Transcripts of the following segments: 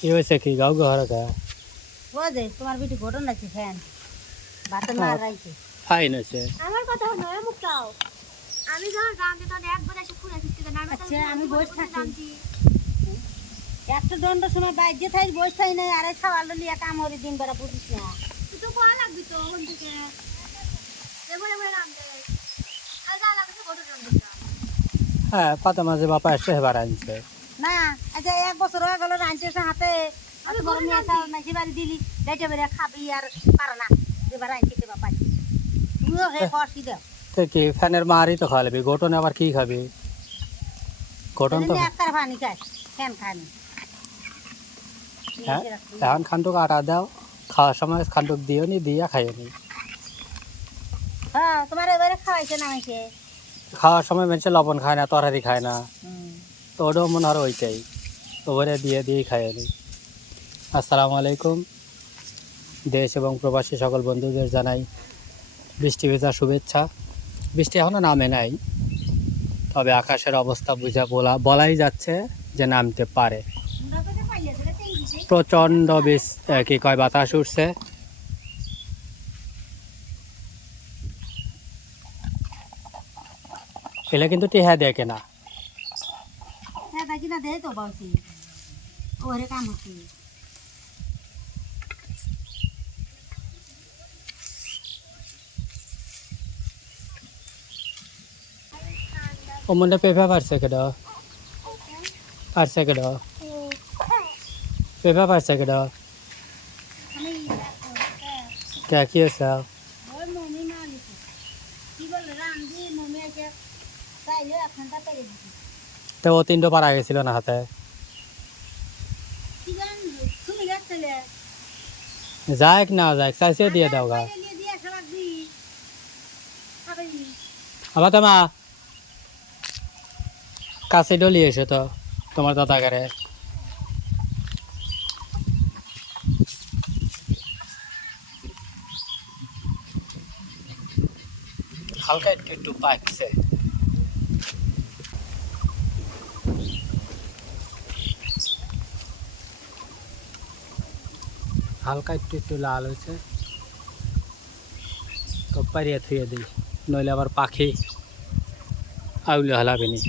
কি হয়েছে কি গাও ঘরটা ও যে তোমার বিটি ঘটন লাগছে ফ্যান বাতে মার রাইছে ফাইন আছে আমার কথা হলো মুক্তাও আমি যখন গ্রাম দিতে একবার এসে খুলে ফিরতে দেন আচ্ছা আমি বসে থাকি একটা দণ্ড সময় বাইরে থাই বসে থাই না আরে খাওয়া ললি একা আমরি দিন বেড়া বুঝিস না তুই তো কোয়া লাগবি তো ওখান থেকে এবারে এবারে নাম দে আর যা লাগছে ঘটন দিতে হ্যাঁ পাতা মাঝে বাপা এসে হেবার আনছে না আচ্ছা 1 বছর হয়ে গেল রাঁচেছে হাতে আমি বড় নিয়ে আসা না সেবারে দিলি যাইতে বেরে খাবি আর পারা না যেবার আইতে বাবা তুইও হে কষি দাও তো কি ফ্যানের মারই তো খাওয়াবি ঘটন আবার কি খাবি ঘটন তো একটার পানি খাই ফ্যান খানি হ্যাঁ এখন খান্ডুক আটা দাও খাওয়ার সময় খান্ডুক দিও নি দিয়া খাইও নি হ্যাঁ তোমার এবারে খাওয়াইছে না আমাকে খাওয়ার সময় মানুষে লবণ খায় না তরকারি খায় না তো ওটাও মনে হয় ওইটাই ওভারে দিয়ে দিয়েই খাইও নি আসসালামু আলাইকুম দেশ এবং প্রবাসী সকল বন্ধুদের জানাই বৃষ্টি ভেজা শুভেচ্ছা বৃষ্টি এখনও নামে নাই তবে আকাশের অবস্থা বুঝা বলাই যাচ্ছে যে নামতে পারে প্রচণ্ড কি কয় বাতাস উঠছে এলে কিন্তু টিহা দেখে না হ্যাঁ দেখি না দে তো বলছি ওরে কাম হচ্ছে ও মনে পেঁপা পারছে কেড পারছে কেড পেঁপা পারছে কেড কে কি আছে ওই মমি না নিছে কি বলে রামজি মমি আছে তাইলে এখনটা পেরে দিছি তো ও তিনটো পারা গেছিল না হাতে কি জান তুমি গেছিলে যাক না যাক চাইছে দিয়ে দাও গা নিয়ে দিয়ে সবাক দি খাবে আবার তোমা কাছে ডলি এসো তো তোমার দাদাগারে হালকা একটু একটু পাকছে হালকা একটু একটু লাল হয়েছে তো পারিয়ে থুয়ে দিই নইলে আবার পাখি আউলে হালাবে নি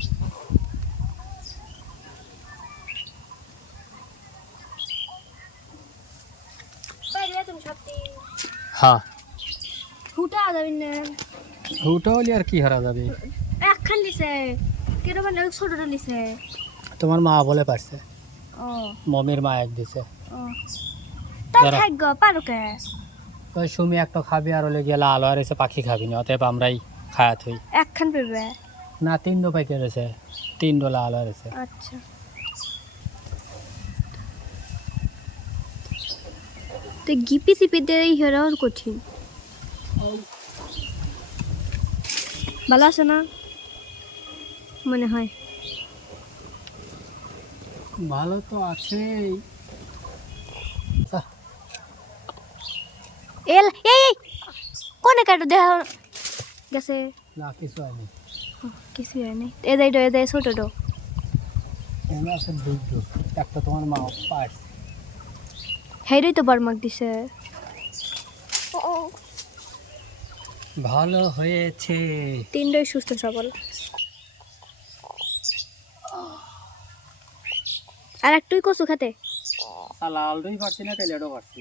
পারিয়া তুমি সত্যি হ্যাঁ হুটা যাবেন না ওটা হলে আর কি হারা যাবে একখান দিছে কেরো মানে ছোটটা দিছে তোমার মা বলে পারছে ও মমির মা এক দিছে ও তাই দাঁড়া। থাকগো পারো কে ওই সুমি একটা খাবি আর হলে গিয়ে লাল আর এসে পাখি খাবি না অতএব আমরাই খায়াত হই একখান পেবে না তিনটো পাইতে রয়েছে তিনটো লাল আর এসে আচ্ছা তো গিপি সিপি দিয়ে হেরাও কঠিন ভালো আছে না মনে হয় ভালো তো আছেই এল এই কোনে কাটো দেহ গেছে না কিছু হয়নি কিছু হয় নাই এদাই ছোটটো এখানে আছে দুটো একটা তোমার মা পারছে হেডই তো বারমাক দিছে ভালো হয়েছে তিনটাই সুস্থ সবল আর একটুই কচু খেতে লালটাই পারছি না তেলেটাও পারছি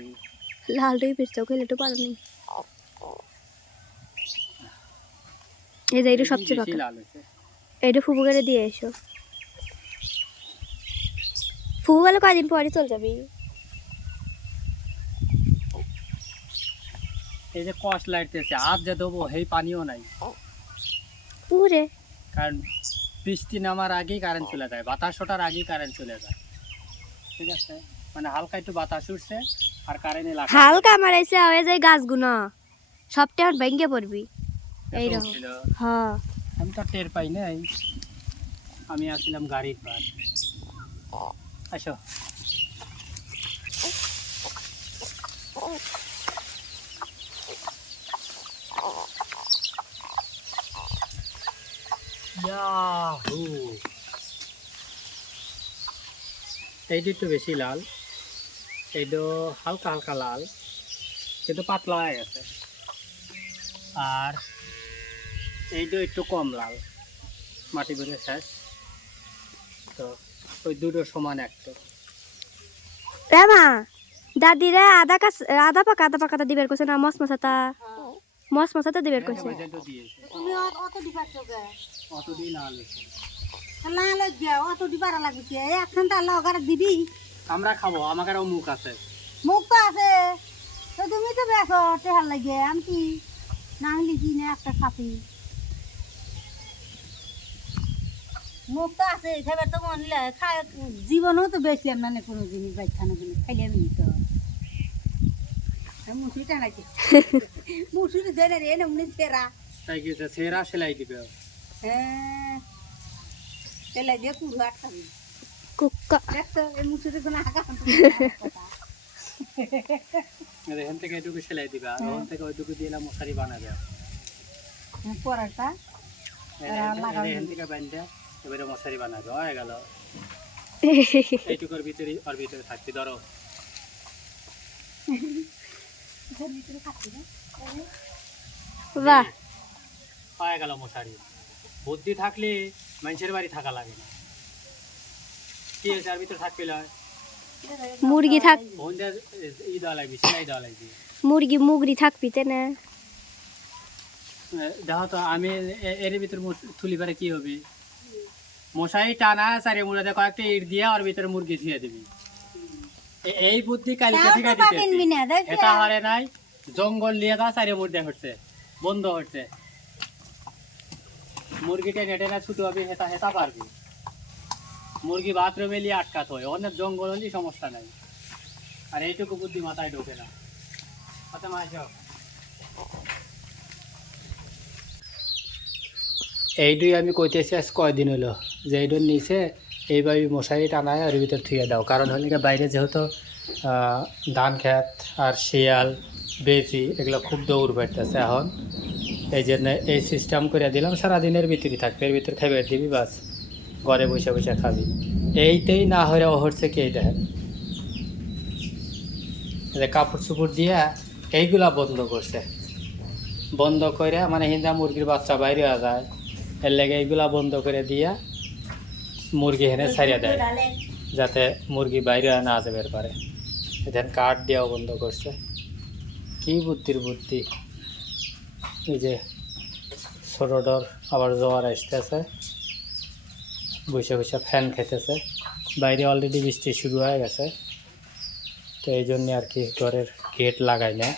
লালটাই পেছটাও খেলে তো পারো নি এই যে এটা সবচেয়ে বেশি পাকা লাল হয়েছে এইটা ফুবু করে দিয়ে এসো ফুবু গেলে কয়দিন পরে চল যাবি এই যে কষ লাইটতেছে আজ যে দেবো সেই পানিও নাই পুরে কারণ বৃষ্টি নামার আগেই কারেন্ট চলে যায় বাতাস ওঠার আগেই কারেন্ট চলে যায় ঠিক আছে মানে হালকা একটু বাতাস উঠছে আর কারেন্টে লাগা হালকা মারাইছে হয়ে যায় গাছগুনা সবটা আর ভেঙে পড়বি এইরকম হ্যাঁ আমি তো টের পাই নাই আমি আসছিলাম গাড়ির পার আসো ইয়াহু এইটি একটু বেশি লাল এইটো হালকা হালকা লাল কিন্তু পাতলা হয়ে গেছে, আর এইটো একটু কম লাল, মাটি ভরে শেষ। তো ওই দুটো সমান একটু। রে মা দাদিরে আদা পাকাটা দিবের কইছে না, মশমশাটা দিবের কইছে। তুমি অত দিবার চোখে অত দিন লাল হয়েছে, লাল গিয়া অত দিবার লাগবে কি এখন তার লগার দিবি। আমরা খাবো, আমাকেও মুখ আছে। মুখ তো আছে, তো তুমি তো বেসো টেহার লাগে, আমি কি না হলে কি না একটা খাপি। মুখ তো আছে, খাবার তো মনে খায় জীবনেও তো বেশি মানে কোনো জিনিস বাইখানো জিনিস খাইলে আমি তো মুসুরি টানাইছে। মুসুরি ধরে রে এমনি সেরা, তাই কি সেরা সেলাই দিবে। হ্যাঁ সেলাই দিয়ে পুরো আটকাবি। কুক্কা দেখতো এই মুসুরি কোনো আগা এখান থেকে এটুকু সেলাই দিবে, আর ওখান থেকে ওইটুকু দিয়ে মশারি বানাবে। পরাটা এখান থেকে বান্ধে এবারে মশারি বানাবে, হয়ে গেল। এইটুকুর ভিতরে ওর ভিতরে থাকবি, ধরো বাহ হয়ে গেল মশারি। বুদ্ধি থাকলে মানুষের বাড়ি থাকা লাগে না। কি হয়েছে, আর ভিতরে থাকবে লয়, মুরগি থাক, ওদের ই দেওয়া লাগবে, সেলাই দেওয়া লাগবে। মুগরি থাকবি তে না। দেখো তো আমি এর ভিতরে থুলি পারে কি হবে, মশারি টানা চারি মুড়াতে কয়েকটা ইট দিয়ে ওর ভিতরে মুরগি ধুয়ে দিবি। এই বুদ্ধি কালকে থেকে দিতে এটা হারে নাই। জঙ্গল নিয়ে গা চারি মুড়ে হচ্ছে, বন্ধ হচ্ছে। মুরগিটা নেটে না ছুটে হবে, হেতা হেতা পারবি। মুরগি বাথরুমে নিয়ে আটকাত হয়, অনেক জঙ্গল হলে সমস্যা নাই। আর এইটুকু বুদ্ধি মাথায় ঢোকে না। আচ্ছা মা যাও, এইটুই আমি কইতেছি আজ কয়দিন হলো যে এইটার নিচে এইভাবে মশারি টানায় আর ভিতর থুয়ে দাও। কারণ হলে বাইরে যেহেতু ধান খেত আর শিয়াল বেজি এগুলো খুব দৌড় বেড়তেছে এখন, এই জন্য এই সিস্টেম করে দিলাম। সারাদিনের ভিতরে থাকবে, এর ভিতরে খাইবে দিবি, বাস ঘরে বসে বসে খাবি। এইতেই না হয়ে হচ্ছে কি, এই দেখেন কাপড় চুপড় দিয়া এইগুলা বন্ধ করছে। বন্ধ করে মানে হিন্দা মুরগির বাচ্চা বাইরে যায়, এর লেগে এইগুলা বন্ধ করে দিয়া মুরগি হেনে ছাড়িয়ে দেয়, যাতে মুরগি বাইরে না যেতে পারে। এখানে কাঠ দিয়েও বন্ধ করছে। কি বুদ্ধির বুদ্ধি। এই যে ছোট ডর আবার জ্বর আসতেছে, বসে বসে ফ্যান খেতেছে। বাইরে অলরেডি বৃষ্টি শুরু হয়ে গেছে, তো এই জন্যে আর কি ঘরের গেট লাগাই না।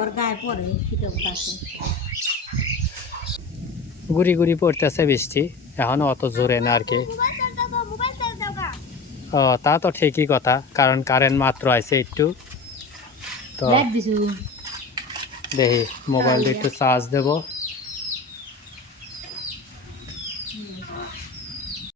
ওর গায়ে পড়ে গুড়ি গুড়ি পড়তেছে বৃষ্টি, এখনো অত জোরে না আর কি। ও তা তো ঠিকই কথা, কারণ কারেন্ট মাত্র আছে একটু। তো দেখি মোবাইলটা একটু চার্জ দেবো।